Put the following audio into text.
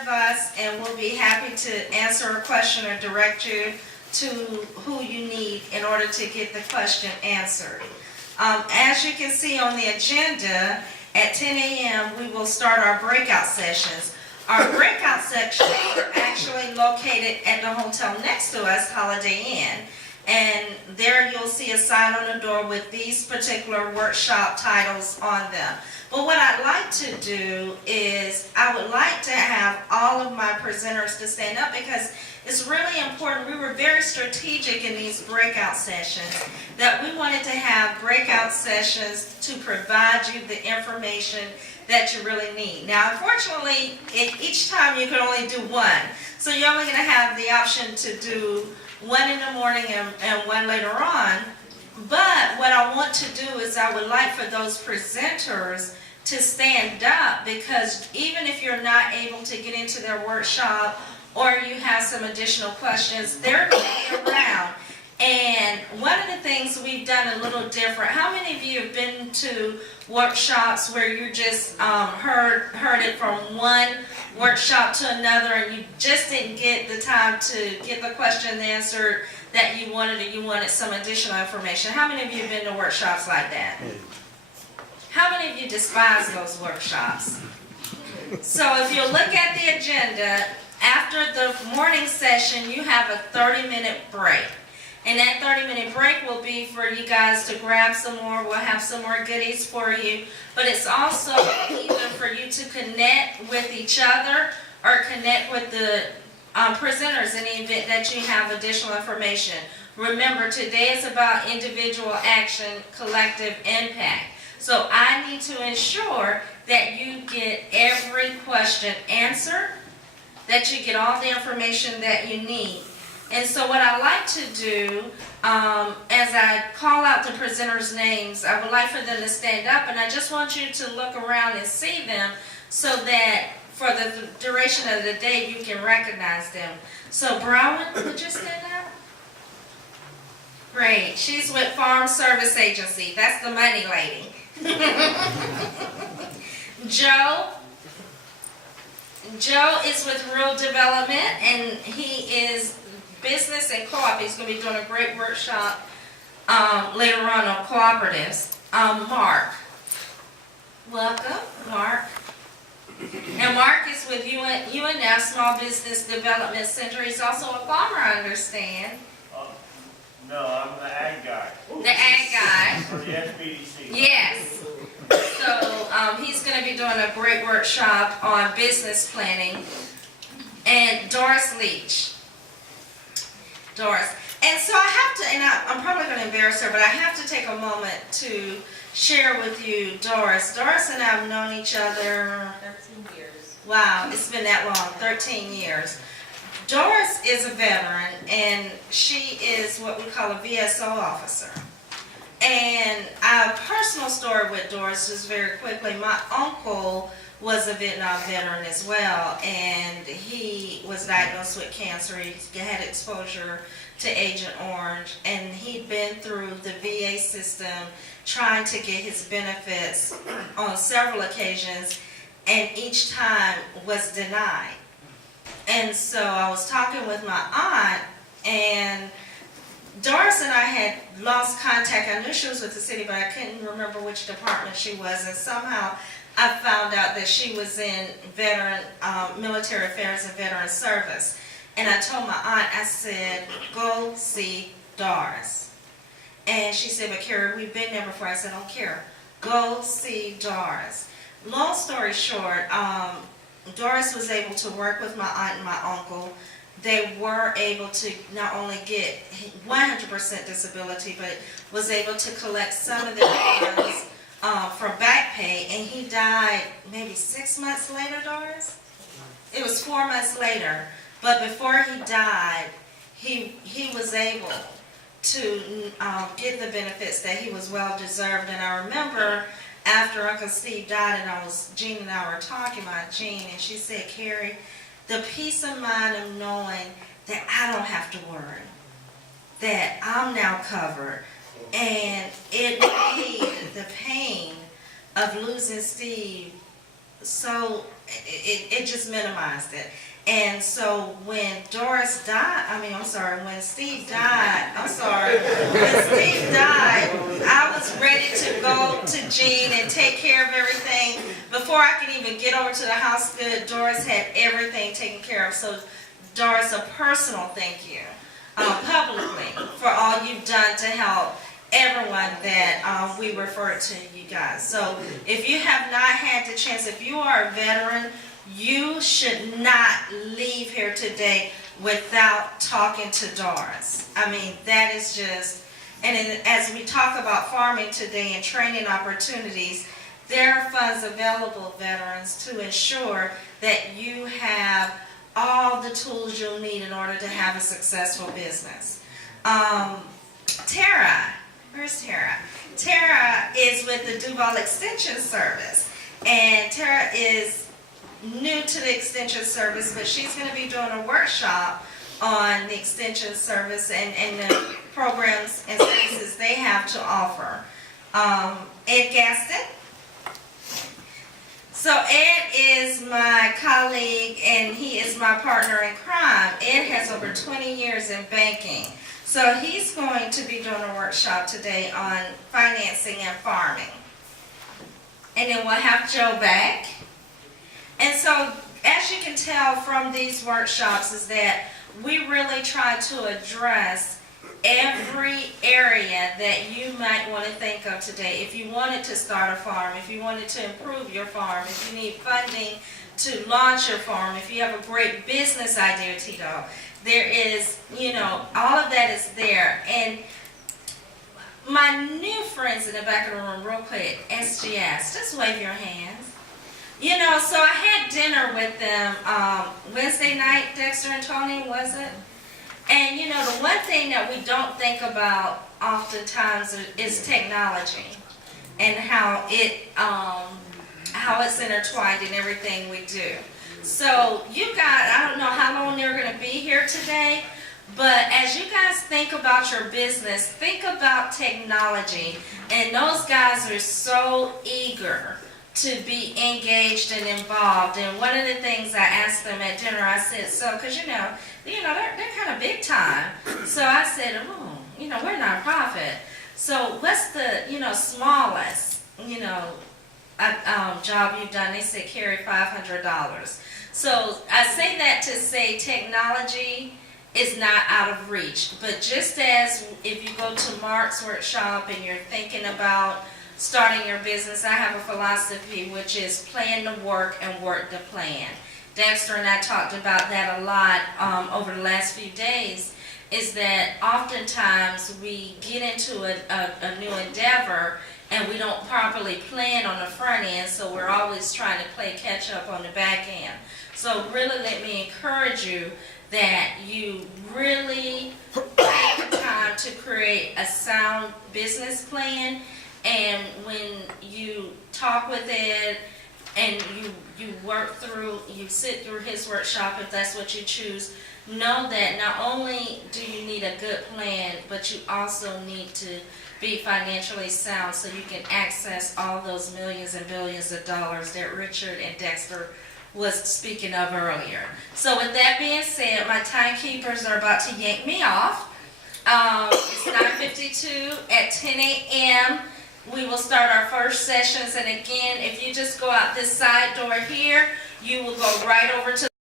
Of us, and we'll be happy to answer a question or direct you to who you need in order to get the question answered. As you can see on the agenda, at 10 a.m. we will start our breakout sessions. Our breakout sections are actually located at the hotel next to us, Holiday Inn. And there you'll see a sign on the door with these particular workshop titles on them. But what I'd like to do is I would like to have all of my presenters to stand up because it's really important. We were very strategic in these breakout sessions that we wanted to have breakout sessions to provide you the information that you really need. Now, unfortunately, each time you can only do one. So you're only going to have the option to do one in the morning and one later on. But what I want to do is I would like for those presenters to stand up, because even if you're not able to get into their workshop or you have some additional questions, they're going to be around. And one of the things we've done a little different, how many of you have been to workshops where you just heard it from one workshop to another and you just didn't get the time to get the question answered that you wanted, or you wanted some additional information? How many of you have been to workshops like that? How many of you despise those workshops? So if you look at the agenda, after the morning session, you have a 30-minute break. And that 30-minute break will be for you guys to grab some more. We'll have some more goodies for you. But it's also either for you to connect with each other or connect with the presenters in the event that you have additional information. Remember, today is about individual action, collective impact. So I need to ensure that you get every question answered, that you get all the information that you need. And so what I like to do, as I call out the presenters' names, I would like for them to stand up, and I just want you to look around and see them so that for the duration of the day you can recognize them. So Brown, would you stand up? Great. She's with Farm Service Agency. That's the money lady. Joe is with Rural Development, and he is business and co-op. He's going to be doing a great workshop later on cooperatives. Mark. Welcome, Mark. And Mark is with UNF Small Business Development Center. He's also a farmer, I understand. No, I'm the ag guy. The ag guy. For the SBDC. Yes. So he's going to be doing a great workshop on business planning. And Doris Leach. Doris. And so I have to, and I'm probably going to embarrass her, but I have to take a moment to share with you Doris. Doris and I have known each other 13 years. Wow, it's been that long, 13 years. Doris is a veteran, and she is what we call a VSO officer. And a personal story with Doris, just very quickly, my uncle was a Vietnam veteran as well, and he was diagnosed with cancer. He had exposure to Agent Orange, and he'd been through the VA system trying to get his benefits on several occasions, and each time was denied. And so I was talking with my aunt, and Doris and I had lost contact. I knew she was with the city, but I couldn't remember which department she was, and somehow I found out that she was in veteran military affairs and veteran service. And I told my aunt, I said, go see Doris. And she said, but Carrie, we've been there before. I said, I don't care. Go see Doris. Long story short, Doris was able to work with my aunt and my uncle. They were able to not only get 100% disability, but was able to collect some of their funds from back pay, and he died maybe 6 months later, Doris? It was 4 months later. But before he died, he was able to get the benefits that he was well deserved. And I remember after Uncle Steve died, and Jean and I were talking about Jean, and she said, Carrie, the peace of mind of knowing that I don't have to worry, that I'm now covered, and it made the pain of losing Steve so it just minimized it. And so when Doris died, when Steve died, when Steve died, I was ready to go to Jean and take care of everything. Before I could even get over to the house good, Doris had everything taken care of. So Doris, a personal thank you, publicly, for all you've done to help everyone that we refer to you guys. So if you have not had the chance, if you are a veteran, you should not leave here today without talking to Doris. That is just, and as we talk about farming today and training opportunities, there are funds available, veterans, to ensure that you have all the tools you'll need in order to have a successful business. Tara, where's Tara? Tara is with the Duval Extension Service, and Tara is new to the Extension Service, but she's going to be doing a workshop on the Extension Service and the programs and services they have to offer. Ed Gaston. So Ed is my colleague and he is my partner in crime. Ed has over 20 years in banking. So he's going to be doing a workshop today on financing and farming. And then we'll have Joe back. And so, as you can tell from these workshops, is that we really try to address every area that you might want to think of today. If you wanted to start a farm, if you wanted to improve your farm, if you need funding to launch your farm, if you have a great business idea, Tito, there is, all of that is there. And my new friends in the back of the room, real quick, SGS, just wave your hands. So I had dinner with them Wednesday night, Dexter and Tony, was it? And the one thing that we don't think about oftentimes is technology and how it's intertwined in everything we do. So you guys, I don't know how long you're going to be here today, but as you guys think about your business, think about technology. And those guys are so eager to be engaged and involved. And one of the things I asked them at dinner, I said, because they're kind of big time. So I said, we're not profit. So what's the, smallest, job you've done? They said, Carrie, $500. So I say that to say technology is not out of reach. But just as if you go to Mark's workshop and you're thinking about starting your business, I have a philosophy which is plan the work and work the plan. Dexter and I talked about that a lot over the last few days, is that oftentimes we get into a new endeavor and we don't properly plan on the front end, so we're always trying to play catch up on the back end. So really let me encourage you that you really take the time to create a sound business plan. And when you talk with Ed and you work through, you sit through his workshop, if that's what you choose, know that not only do you need a good plan, but you also need to be financially sound so you can access all those millions and billions of dollars that Richard and Dexter was speaking of earlier. So with that being said, my timekeepers are about to yank me off. It's 9:52 at 10 a.m. We will start our first sessions, and again, if you just go out this side door here, you will go right over to